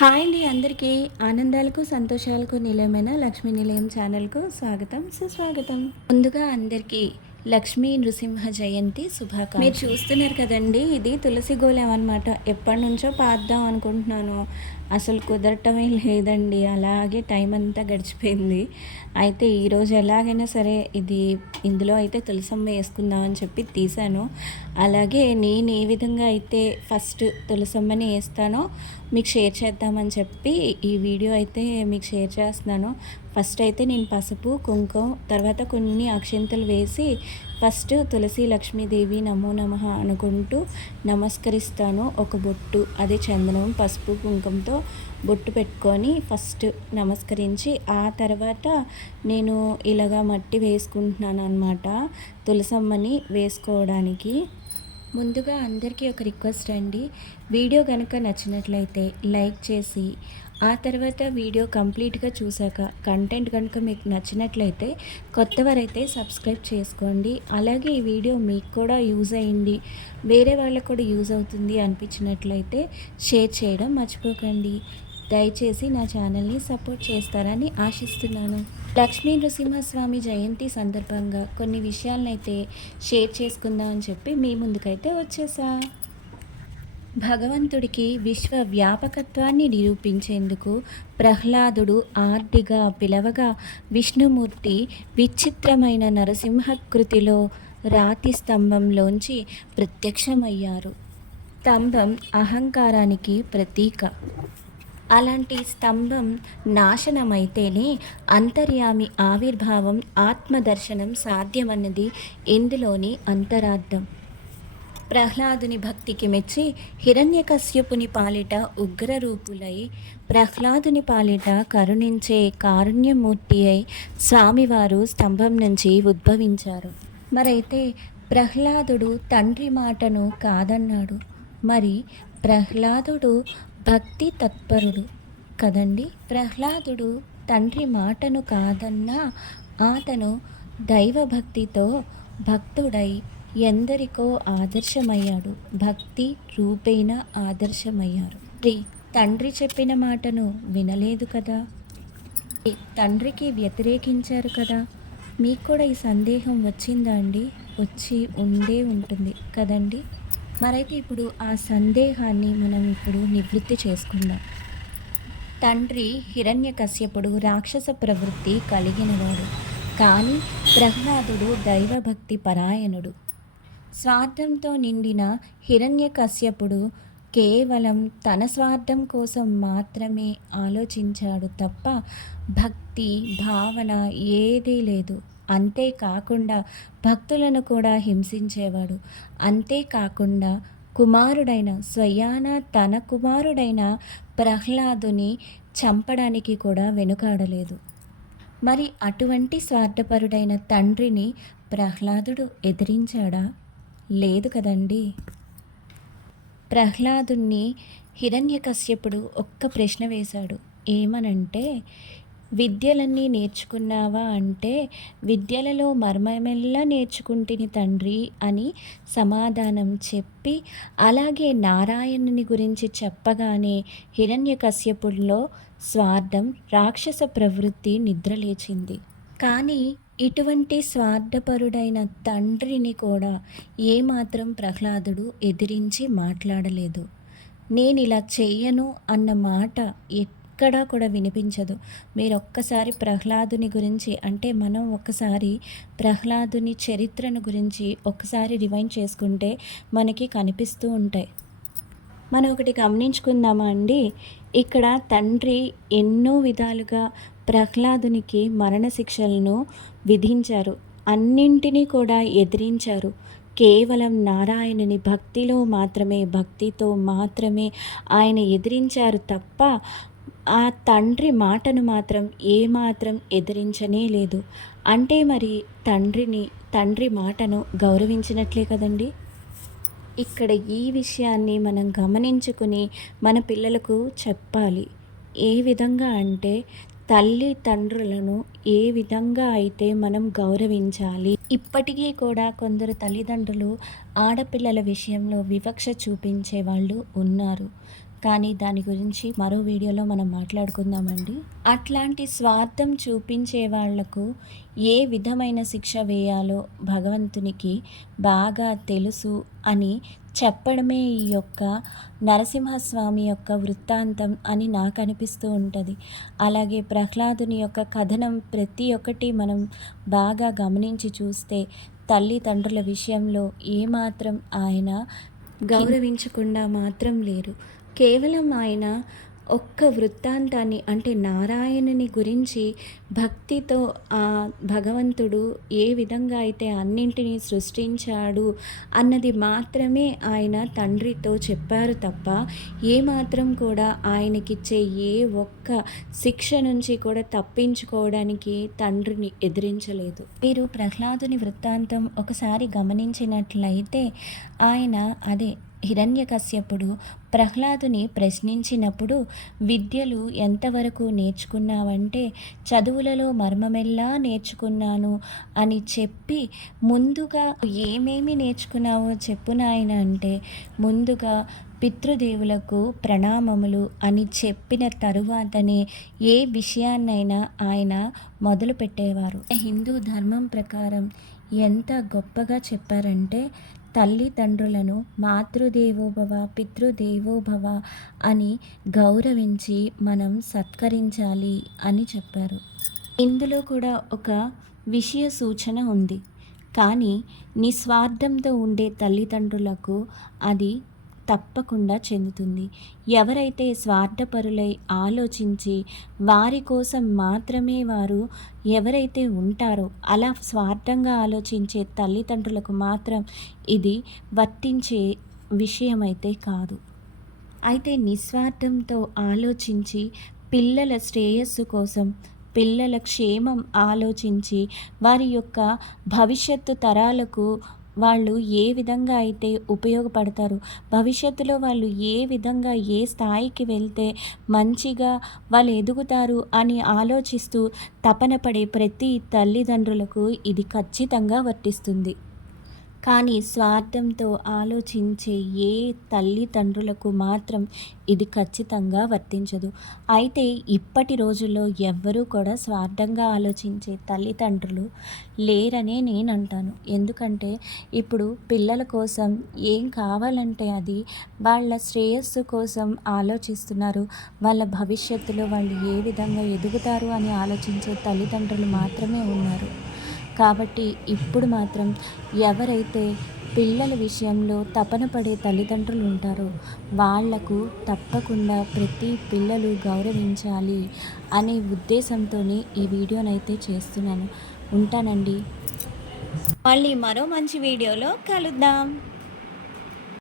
Hi అండి అందరికీ. ఆనందాలకు, సంతోషాలకు నిలయమైన లక్ష్మీ నిలయం ఛానల్‌కు స్వాగతం, సుస్వాగతం. ముందుగా అందరికీ లక్ష్మీ నృసింహ జయంతి శుభాకాంక్షలు. మీరు చూస్తున్నారు కదండీ! ఇది తులసి గోళం అనమాట. ఎప్పటినుంచో పాద్దాం అనుకుంటున్నాను. అసలు కుదరటమే లేదండి. అలాగే టైం అంతా గడిచిపోయింది. అయితే ఈరోజు ఎలాగైనా సరే ఇందులో అయితే తులసమ్మ వేసుకుందామని చెప్పి తీశాను. అలాగే నేను ఏ విధంగా అయితే ఫస్ట్ తులసమ్మని వేస్తానో మీకు షేర్ చేద్దామని చెప్పి ఈ వీడియో అయితే మీకు షేర్ చేస్తున్నాను. ఫస్ట్ అయితే నేను పసుపు, కుంకుమ, తర్వాత కొన్ని అక్షింతలు వేసి ఫస్ట్ తులసి లక్ష్మీదేవి నమో నమః అనుకుంటూ నమస్కరిస్తాను. ఒక బొట్టు, అదే చందనం, పసుపు, కుంకుమతో బొట్టు పెట్టుకొని ఫస్ట్ నమస్కరించి ఆ తర్వాత నేను ఇలాగా మట్టి వేసుకుంటున్నాను అన్నమాట తులసమ్మని వేసుకోవడానికి. ముందుగా అందరికీ ఒక రిక్వెస్ట్ అండి. వీడియో కనుక నచ్చినట్లయితే లైక్ చేసి ఆ తర్వాత వీడియో కంప్లీట్గా చూశాక కంటెంట్ కనుక మీకు నచ్చినట్లయితే కొత్తవారైతే సబ్స్క్రైబ్ చేసుకోండి. అలాగే ఈ వీడియో మీకు కూడా యూజ్ అయ్యింది, వేరే వాళ్ళకు కూడా యూజ్ అవుతుంది అనిపించినట్లయితే షేర్ చేయడం మర్చిపోకండి. దయచేసి నా ఛానల్ని సపోర్ట్ చేస్తారని ఆశిస్తున్నాను. లక్ష్మీ నృసింహస్వామి జయంతి సందర్భంగా కొన్ని విషయాలనైతే షేర్ చేసుకుందాం అని చెప్పి మీ ముందుకైతే వచ్చేసా. భగవంతుడికి విశ్వ వ్యాపకత్వాన్ని నిరూపించేందుకు ప్రహ్లాదుడు ఆర్డిగా పిలవగా విష్ణుమూర్తి విచిత్రమైన నరసింహకృతిలో రాతి స్తంభంలోంచి ప్రత్యక్షమయ్యారు. స్తంభం అహంకారానికి ప్రతీక. అలాంటి స్తంభం నాశనమైతేనే అంతర్యామి ఆవిర్భావం, ఆత్మదర్శనం సాధ్యమన్నది ఇందులోని అంతరార్థం. ప్రహ్లాదుని భక్తికి మెచ్చి హిరణ్యకశ్యపుని పాలిట ఉగ్రరూపులై, ప్రహ్లాదుని పాలిట కరుణించే కారుణ్యమూర్తి అయి స్వామివారు స్తంభం నుంచి ఉద్భవించారు. మరైతే ప్రహ్లాదుడు తండ్రి మాటను కాదన్నాడు. మరి ప్రహ్లాదుడు భక్తి తత్పరుడు కదండి. ప్రహ్లాదుడు తండ్రి మాటను కాదన్నా అతను దైవభక్తితో భక్తుడై ఎందరికో ఆదర్శమయ్యాడు. భక్తి రూపేణ ఆదర్శమయ్యారు. తండ్రి చెప్పిన మాటను వినలేదు కదా, తండ్రికి వ్యతిరేకించారు కదా. మీకు కూడా ఈ సందేహం వచ్చిందా అండి? వచ్చి ఉండే ఉంటుంది కదండి. మరైతే ఇప్పుడు ఆ సందేహాన్ని మనం ఇప్పుడు నివృత్తి చేసుకుందాం. తండ్రి హిరణ్యకశ్యపుడు రాక్షస ప్రవృత్తి కలిగినవాడు, కానీ ప్రహ్లాదుడు దైవభక్తి పరాయణుడు. స్వార్థంతో నిండిన హిరణ్యకశ్యపుడు కేవలం తన స్వార్థం కోసం మాత్రమే ఆలోచించాడు తప్ప భక్తి భావన ఏదీ లేదు. అంతేకాకుండా భక్తులను కూడా హింసించేవాడు. అంతేకాకుండా స్వయాన తన కుమారుడైన ప్రహ్లాదుని చంపడానికి కూడా వెనుకాడలేదు. మరి అటువంటి స్వార్థపరుడైన తండ్రిని ప్రహ్లాదుడు ఎదిరించాడా? లేదు కదండి. ప్రహ్లాదుని హిరణ్యకశ్యపుడు ఒక్క ప్రశ్న వేశాడు. ఏమనంటే, విద్యలన్నీ నేర్చుకున్నావా అంటే, విద్యలలో మర్మమెల్లా నేర్చుకుంటిని తండ్రి అని సమాధానం చెప్పి, అలాగే నారాయణుని గురించి చెప్పగానే హిరణ్యకశ్యపుడిలో స్వార్థం, రాక్షస ప్రవృత్తి నిద్రలేచింది. కానీ ఇటువంటి స్వార్థపరుడైన తండ్రిని కూడా ఏమాత్రం ప్రహ్లాదుడు ఎదిరించి మాట్లాడలేదు. నేను ఇలా చెయ్యను అన్న మాట ఎక్కడా కూడా వినిపించదు. మీరు ఒక్కసారి ప్రహ్లాదుని గురించి, అంటే మనం ఒక్కసారి ప్రహ్లాదుని చరిత్రను గురించి ఒక్కసారి రివైండ్ చేసుకుంటే మనకి కనిపిస్తూ ఉంటాయి. మనం ఒకటి గమనించుకుందామా అండి. ఇక్కడ తండ్రి ఎన్నో విధాలుగా ప్రహ్లాదునికి మరణశిక్షలను విధించారు. అన్నింటినీ కూడా ఎదిరించారు. కేవలం నారాయణుని భక్తితో మాత్రమే ఆయన ఎదిరించారు తప్ప ఆ తండ్రి మాటను మాత్రం ఏమాత్రం ఎదిరించనే లేదు. అంటే మరి తండ్రి మాటను గౌరవించినట్లే కదండి. ఇక్కడ ఈ విషయాన్ని మనం గమనించుకుని మన పిల్లలకు చెప్పాలి. ఏ విధంగా అంటే, తల్లిదండ్రులను ఏ విధంగా అయితే మనం గౌరవించాలి. ఇప్పటికీ కూడా కొందరు తల్లిదండ్రులు ఆడపిల్లల విషయంలో వివక్ష చూపించే వాళ్ళు ఉన్నారు. కానీ దాని గురించి మరో వీడియోలో మనం మాట్లాడుకుందామండి. అట్లాంటి స్వార్థం చూపించే వాళ్లకు ఏ విధమైన శిక్ష వేయాలో భగవంతునికి బాగా తెలుసు అని చెప్పడమే ఈ యొక్క నరసింహస్వామి యొక్క వృత్తాంతం అని నాకు అనిపిస్తూ ఉంటుంది. అలాగే ప్రహ్లాదుని యొక్క కథనం ప్రతి ఒక్కటి మనం బాగా గమనించి చూస్తే తల్లిదండ్రుల విషయంలో ఏమాత్రం ఆయన గౌరవించకుండా మాత్రం లేరు. కేవలం ఆయన ఒక్క వృత్తాంతాన్ని అంటే నారాయణుని గురించి భక్తితో ఆ భగవంతుడు ఏ విధంగా అయితే అన్నింటినీ సృష్టించాడు అన్నది మాత్రమే ఆయన తండ్రితో చెప్పారు తప్ప ఏమాత్రం కూడా ఆయనకిచ్చే ఏ ఒక్క శిక్ష నుంచి కూడా తప్పించుకోవడానికి తండ్రిని ఎదిరించలేదు. మీరు ప్రహ్లాదుని వృత్తాంతం ఒకసారి గమనించినట్లయితే ఆయన హిరణ్యకశ్యపుడు ప్రహ్లాదుని ప్రశ్నించినప్పుడు విద్యలు ఎంతవరకు నేర్చుకున్నావంటే చదువులలో మర్మమెల్లా నేర్చుకున్నాను అని చెప్పి ముందుగా ఏమేమి నేర్చుకున్నావో చెప్పు నాయన అంటే ముందుగా పితృదేవులకు ప్రణామములు అని చెప్పిన తరువాతనే ఏ విషయాన్నైనా ఆయన మొదలుపెట్టేవారు. హిందూ ధర్మం ప్రకారం ఎంత గొప్పగా చెప్పారంటే తల్లిదండ్రులను మాతృదేవోభవ పితృదేవోభవ అని గౌరవించి మనం సత్కరించాలి అని చెప్పారు. ఇందులో కూడా ఒక విషయ సూచన ఉంది. కానీ నిస్వార్థంతో ఉండే తల్లిదండ్రులకు అది తప్పకుండా చెందుతుంది. ఎవరైతే స్వార్థపరులై ఆలోచించి వారి కోసం మాత్రమే వారు ఎవరైతే ఉంటారో అలా స్వార్థంగా ఆలోచించే తల్లిదండ్రులకు మాత్రం ఇది వర్తించే విషయమైతే కాదు. అయితే నిస్వార్థంతో ఆలోచించి పిల్లల శ్రేయస్సు కోసం పిల్లల క్షేమం ఆలోచించి వారి యొక్క భవిష్యత్తు తరాలకు వాళ్ళు ఏ విధంగా అయితే ఉపయోగపడతారు, భవిష్యత్తులో వాళ్ళు ఏ విధంగా ఏ స్థాయికి వెళ్తే మంచిగా వాళ్ళు ఎదుగుతారు అని ఆలోచిస్తూ తపన పడే ప్రతి తల్లిదండ్రులకు ఇది ఖచ్చితంగా వర్తిస్తుంది. కానీ స్వార్థంతో ఆలోచించే ఏ తల్లిదండ్రులకు మాత్రం ఇది ఖచ్చితంగా వర్తించదు. అయితే ఇప్పటి రోజుల్లో ఎవ్వరూ కూడా స్వార్థంగా ఆలోచించే తల్లిదండ్రులు లేరనే నేను అంటాను. ఎందుకంటే ఇప్పుడు పిల్లల కోసం ఏం కావాలంటే అది వాళ్ళ శ్రేయస్సు కోసం ఆలోచిస్తున్నారు. వాళ్ళ భవిష్యత్తులో వాళ్ళు ఏ విధంగా ఎదుగుతారు అని ఆలోచించే తల్లిదండ్రులు మాత్రమే ఉన్నారు. కాబట్టి ఇప్పుడు మాత్రం ఎవరైతే పిల్లల విషయంలో తపన పడే తల్లిదండ్రులు ఉంటారో వాళ్లకు తప్పకుండా ప్రతి పిల్లలు గౌరవించాలి అనే ఉద్దేశంతోనే ఈ వీడియోనైతే చేస్తున్నాను. ఉంటానండి. మళ్ళీ మరో మంచి వీడియోలో కలుద్దాం.